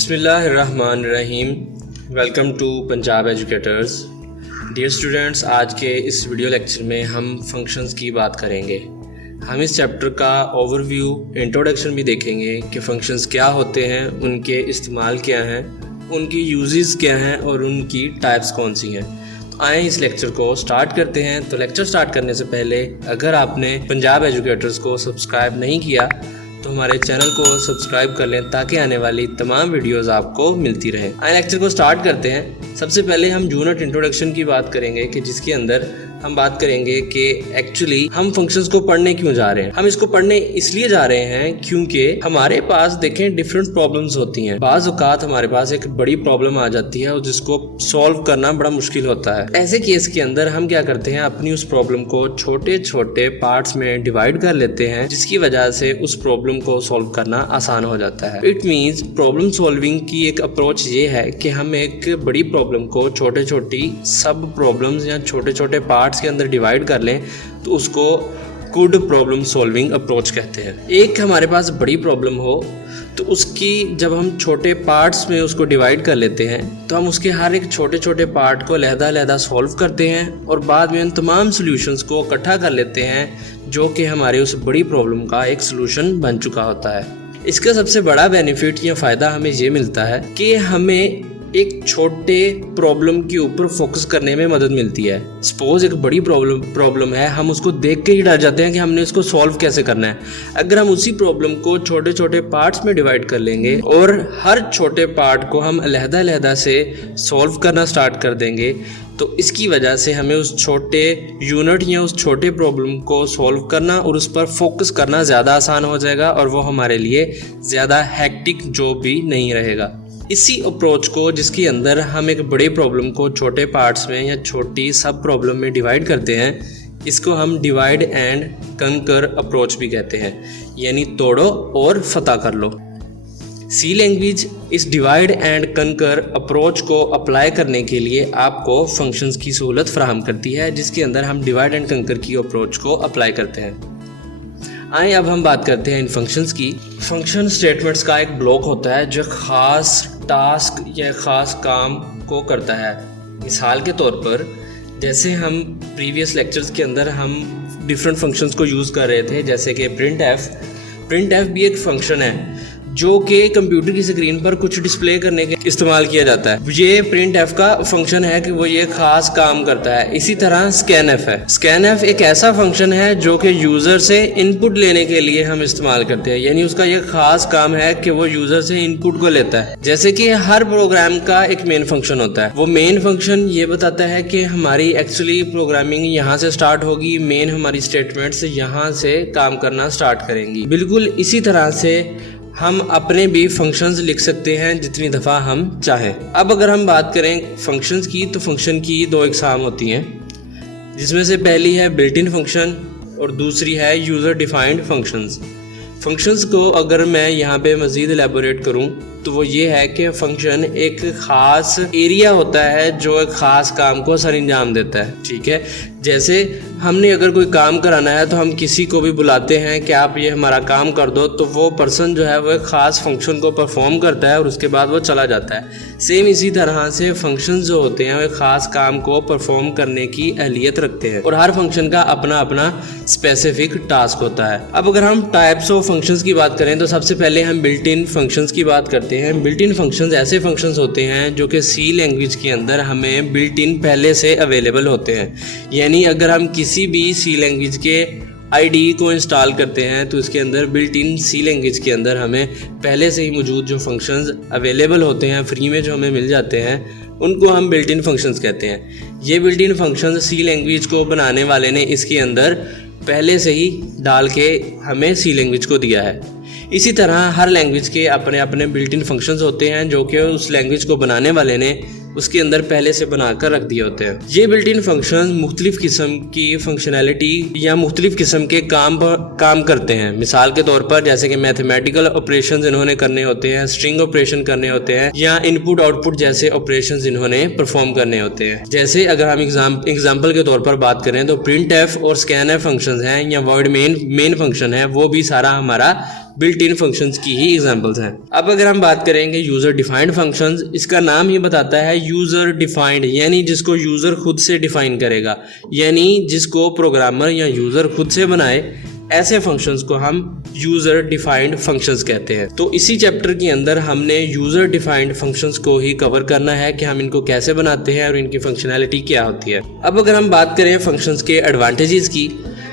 बिस्मिल्लाहिर्रहमानिर्रहीम। Welcome to Punjab educators. Dear students, आज के इस वीडियो लेक्चर में हम फंक्शंस की बात करेंगे। हम इस चैप्टर का ओवरव्यू, इंट्रोडक्शन भी देखेंगे कि फ़ंक्शंस क्या होते हैं, उनके इस्तेमाल क्या हैं, उनकी यूजेस क्या हैं और उनकी टाइप्स कौन सी हैं। तो आए इस लेक्चर को स्टार्ट करते हैं। तो लेक्चर स्टार्ट करने से पहले अगर आपने पंजाब एजुकेटर्स को सब्सक्राइब नहीं किया तो हमारे चैनल को सब्सक्राइब कर लें ताकि आने वाली तमाम वीडियोस आपको मिलती रहें। आइए लेक्चर को स्टार्ट करते हैं। सबसे पहले हम यूनिट इंट्रोडक्शन की बात करेंगे कि जिसके अंदर हम बात करेंगे कि एक्चुअली हम फंक्शंस को पढ़ने क्यों जा रहे हैं। हम इसको पढ़ने इसलिए जा रहे हैं क्योंकि हमारे पास देखें डिफरेंट प्रॉब्लम्स होती हैं। बाज़ औक़ात हमारे पास एक बड़ी प्रॉब्लम आ जाती है और जिसको सॉल्व करना बड़ा मुश्किल होता है। ऐसे केस के अंदर हम क्या करते हैं, अपनी उस प्रॉब्लम को छोटे छोटे पार्ट्स में डिवाइड कर लेते हैं, जिसकी वजह से उस प्रॉब्लम को सॉल्व करना आसान हो जाता है। इट मीन्स प्रॉब्लम सॉल्विंग की एक अप्रोच ये है कि हम एक बड़ी प्रॉब्लम को छोटे छोटी सब प्रॉब्लम्स या छोटे छोटे पार्ट्स के अंदर डिवाइड कर लें तो उसको गुड प्रॉब्लम सॉल्विंग अप्रोच कहते हैं। एक हमारे पास बड़ी प्रॉब्लम हो तो उसकी जब हम छोटे पार्ट्स में उसको डिवाइड कर लेते हैं तो हम उसके हर एक छोटे छोटे पार्ट को अलग-अलग सॉल्व करते हैं और बाद में उन तमाम सॉल्यूशंस को इकट्ठा कर लेते हैं जो कि हमारे उस बड़ी प्रॉब्लम का एक सॉल्यूशन बन चुका होता है। इसका सबसे बड़ा बेनिफिट या फ़ायदा हमें ये मिलता है कि हमें एक छोटे प्रॉब्लम के ऊपर फोकस करने में मदद मिलती है। सपोज एक बड़ी प्रॉब्लम है, हम उसको देख के ही डर जाते हैं कि हमने इसको सॉल्व कैसे करना है। अगर हम उसी प्रॉब्लम को छोटे छोटे पार्ट्स में डिवाइड कर लेंगे और हर छोटे पार्ट को हम अलग-अलग से सॉल्व करना स्टार्ट कर देंगे तो इसकी वजह से हमें उस छोटे यूनिट या उस छोटे प्रॉब्लम को सॉल्व करना और उस पर फोकस करना ज़्यादा आसान हो जाएगा और वो हमारे लिए ज़्यादा हैक्टिक जॉब भी नहीं रहेगा। इसी अप्रोच को जिसके अंदर हम एक बड़े प्रॉब्लम को छोटे पार्ट्स में या छोटी सब प्रॉब्लम में डिवाइड करते हैं, इसको हम डिवाइड एंड कंकर अप्रोच भी कहते हैं, यानी तोड़ो और फतह कर लो। सी लैंग्वेज इस डिवाइड एंड कंकर अप्रोच को अप्लाई करने के लिए आपको फंक्शंस की सहूलत फराहम करती है, जिसके अंदर हम डिवाइड एंड कंकर की अप्रोच को अप्लाई करते हैं। आइए अब हम बात करते हैं इन फंक्शंस की। फंक्शन स्टेटमेंट्स का एक ब्लॉक होता है जो ख़ास टास्क या ख़ास काम को करता है। मिसाल के तौर पर जैसे हम प्रीवियस लेक्चर्स के अंदर हम डिफरेंट फंक्शंस को यूज़ कर रहे थे, जैसे कि प्रिंट एफ भी एक फंक्शन है जो कि कंप्यूटर की स्क्रीन पर कुछ डिस्प्ले करने के इस्तेमाल किया जाता है। ये प्रिंट एफ का फंक्शन है कि वो ये खास काम करता है। इसी तरह स्कैन एफ है। स्कैन एफ एक ऐसा फंक्शन है जो कि यूज़र से इनपुट लेने के लिए हम इस्तेमाल करते हैं, यानी उसका ये खास काम है कि वो यूज़र से इनपुट को लेता है। जैसे कि हर प्रोग्राम का एक मेन फंक्शन होता है। वो मेन फंक्शन ये बताता है कि हमारी एक्चुअली प्रोग्रामिंग यहाँ से स्टार्ट होगी, मेन हमारी स्टेटमेंट्स यहाँ से काम करना स्टार्ट करेंगी। बिल्कुल इसी तरह से हम अपने भी फंक्शंस लिख सकते हैं जितनी दफ़ा हम चाहें। अब अगर हम बात करें फंक्शंस की तो फंक्शन की दो इकसाम होती हैं, जिसमें से पहली है बिल्ट इन फंक्शन और दूसरी है यूज़र डिफाइंड फंक्शंस। फंक्शंस को अगर मैं यहाँ पे मज़ीद एलेबोरेट करूँ तो वो ये है कि फंक्शन एक ख़ास एरिया होता है जो एक ख़ास काम को सर अंजाम देता है। ठीक है, जैसे हमने अगर कोई काम कराना है तो हम किसी को भी बुलाते हैं कि आप ये हमारा काम कर दो, तो वो पर्सन जो है वो एक ख़ास फंक्शन को परफॉर्म करता है और उसके बाद वो चला जाता है। सेम इसी तरह से फंक्शंस जो होते हैं वो एक ख़ास काम को परफॉर्म करने की अहलियत रखते हैं और हर फंक्शन का अपना अपना स्पेसिफिक टास्क होता है। अब अगर हम टाइप्स ऑफ फंक्शंस की बात करें तो सबसे पहले हम बिल्ट इन फंक्शंस की बात करते हैं। बिल्ट इन फंक्शंस ऐसे फंक्शंस होते हैं जो कि सी लैंग्वेज के अंदर हमें बिल्ट इन पहले से अवेलेबल होते हैं, यानी अगर हम किसी भी सी लैंग्वेज के आईडी को इंस्टॉल करते हैं तो इसके अंदर बिल्ट इन सी लैंग्वेज के अंदर हमें पहले से ही मौजूद जो फंक्शंस अवेलेबल होते हैं, फ्री में जो हमें मिल जाते हैं, उनको हम बिल्ट इन फंक्शंस कहते हैं। ये built in functions C language को बनाने वाले ने इसके अंदर पहले से ही डाल के हमें सी लैंग्वेज को दिया है। इसी तरह हर लैंग्वेज के अपने अपने बिल्ट इन फंक्शंस होते हैं जो कि उस लैंग्वेज को बनाने वाले ने उसके अंदर पहले से बनाकर रख दिए होते हैं। ये बिल्ट इन फंक्शन मुख्तलिफ किस्म की फंक्शनैलिटी या मुख्तलिफ किस्म के काम करते हैं। मिसाल के तौर पर जैसे कि मैथमेटिकल ऑपरेशंस इन्होंने करने होते हैं, स्ट्रिंग ऑपरेशन करने होते हैं या इनपुट आउटपुट जैसे ऑपरेशंस इन्होंने परफॉर्म करने होते हैं। जैसे अगर हम एग्जाम्पल के तौर पर बात करें तो प्रिंट एफ और स्कैन एफ फंक्शन हैं या वर्ड मेन फंक्शन है, वो भी सारा हमारा बिल्ट इन फंक्शंस की ही एग्जांपल्स हैं। अब अगर हम बात करेंगे यूज़र डिफाइंड फंक्शंस, इसका नाम ही बताता है यूज़र डिफाइंड, यानी जिसको यूज़र खुद से डिफाइन करेगा, यानी जिसको प्रोग्रामर या यूज़र खुद से बनाए, ऐसे फंक्शंस को हम यूज़र डिफाइंड फंक्शंस कहते हैं। तो इसी चैप्टर के अंदर हमने यूज़र डिफाइंड फंक्शंस को ही कवर करना है कि हम इनको कैसे बनाते हैं और इनकी फंक्शनैलिटी क्या होती है। अब अगर हम बात करें फंक्शंस के एडवांटेजेस की,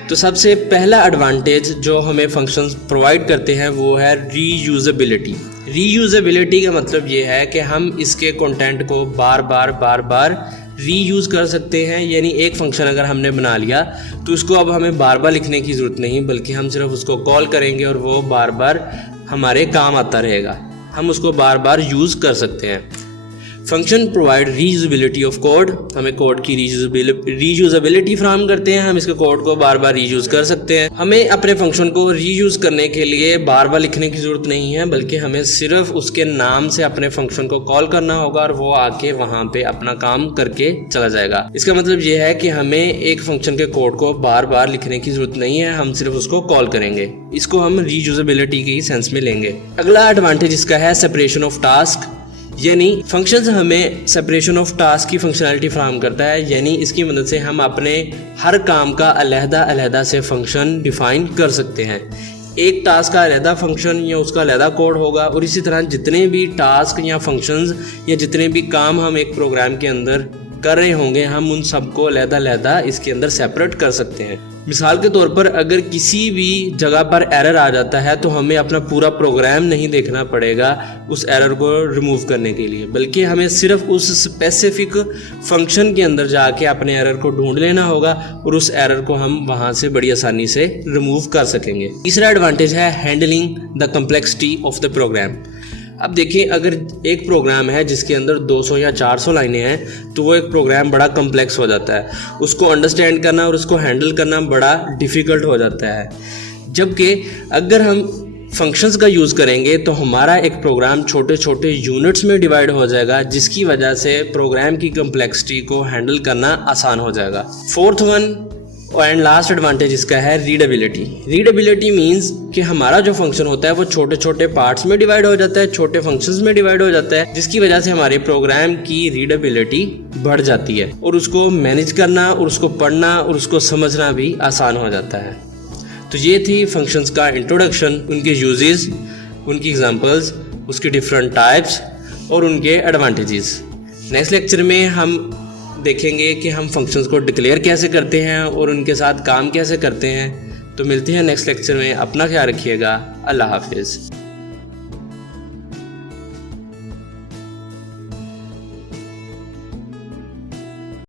तो सबसे पहला एडवांटेज जो हमें फंक्शंस प्रोवाइड करते हैं वो है रीयूजेबिलिटी। रीयूजेबिलिटी का मतलब ये है कि हम इसके कंटेंट को बार बार रीयूज़ कर सकते हैं, यानी एक फंक्शन अगर हमने बना लिया तो उसको अब हमें बार बार लिखने की ज़रूरत नहीं, बल्कि हम सिर्फ उसको कॉल करेंगे और वो बार बार हमारे काम आता रहेगा, हम उसको बार बार यूज़ कर सकते हैं। Function provide reusability of code, हमें कोड की रीयूजेबिलिटी फ्राहम करते हैं, हम इसके कोड को बार बार रीयूज़ कर सकते हैं। हमें अपने फंक्शन को रीयूज़ करने के लिए बार बार लिखने की ज़रूरत नहीं है, बल्कि हमें सिर्फ उसके नाम से अपने फंक्शन को कॉल करना होगा और वो आके वहाँ पे अपना काम करके चला जाएगा। इसका मतलब ये है कि हमें एक फंक्शन के कोड को बार बार लिखने की ज़रूरत नहीं है, हम सिर्फ उसको कॉल करेंगे। इसको हम रीयूजेबिलिटी की सेंस में लेंगे। अगला एडवांटेज इसका है सेपरेशन ऑफ टास्क, यानी फंक्शंस हमें सेपरेशन ऑफ टास्क की फंक्शनैलिटी फ्राहम करता है, यानी इसकी मदद से हम अपने हर काम का अलहदा से फंक्शन डिफाइन कर सकते हैं। एक टास्क का अलहदा फंक्शन या उसका अलहदा कोड होगा, और इसी तरह जितने भी टास्क या फंक्शंस या जितने भी काम हम एक प्रोग्राम के अंदर कर रहे होंगे, हम उन सबको अलहदा इसके अंदर सेपरेट कर सकते हैं। मिसाल के तौर पर अगर किसी भी जगह पर एरर आ जाता है तो हमें अपना पूरा प्रोग्राम नहीं देखना पड़ेगा उस एरर को रिमूव करने के लिए, बल्कि हमें सिर्फ उस स्पेसिफिक फंक्शन के अंदर जाके अपने एरर को ढूंढ लेना होगा और उस एरर को हम वहाँ से बड़ी आसानी से रिमूव कर सकेंगे। तीसरा एडवांटेज है handling the complexity of the program. अब देखिए, अगर एक प्रोग्राम है जिसके अंदर 200 या 400 लाइनें हैं तो वो एक प्रोग्राम बड़ा कम्प्लेक्स हो जाता है, उसको अंडरस्टैंड करना और उसको हैंडल करना बड़ा डिफ़िकल्ट हो जाता है। जबकि अगर हम फंक्शंस का यूज़ करेंगे तो हमारा एक प्रोग्राम छोटे छोटे यूनिट्स में डिवाइड हो जाएगा, जिसकी वजह से प्रोग्राम की कम्प्लेक्सिटी को हैंडल करना आसान हो जाएगा। Fourth one and last advantage इसका है रीडेबिलिटी। रीडेबिलिटी मीन्स कि हमारा जो फंक्शन होता है वो छोटे छोटे पार्ट्स में डिवाइड हो जाता है, छोटे फंक्शंस में डिवाइड हो जाता है, जिसकी वजह से हमारे प्रोग्राम की रीडेबिलिटी बढ़ जाती है और उसको मैनेज करना और उसको पढ़ना और उसको समझना भी आसान हो जाता है। तो ये थी फंक्शंस का इंट्रोडक्शन, उनके यूजेस, उनकी एग्जांपल्स, उसके डिफरेंट टाइप्स और उनके एडवांटेजेस। नेक्स्ट लेक्चर में हम देखेंगे कि हम फंक्शंस को डिक्लेयर कैसे करते हैं और उनके साथ काम कैसे करते हैं। तो मिलते हैं नेक्स्ट लेक्चर में। अपना ख्याल रखिएगा। अल्लाह हाफिज़।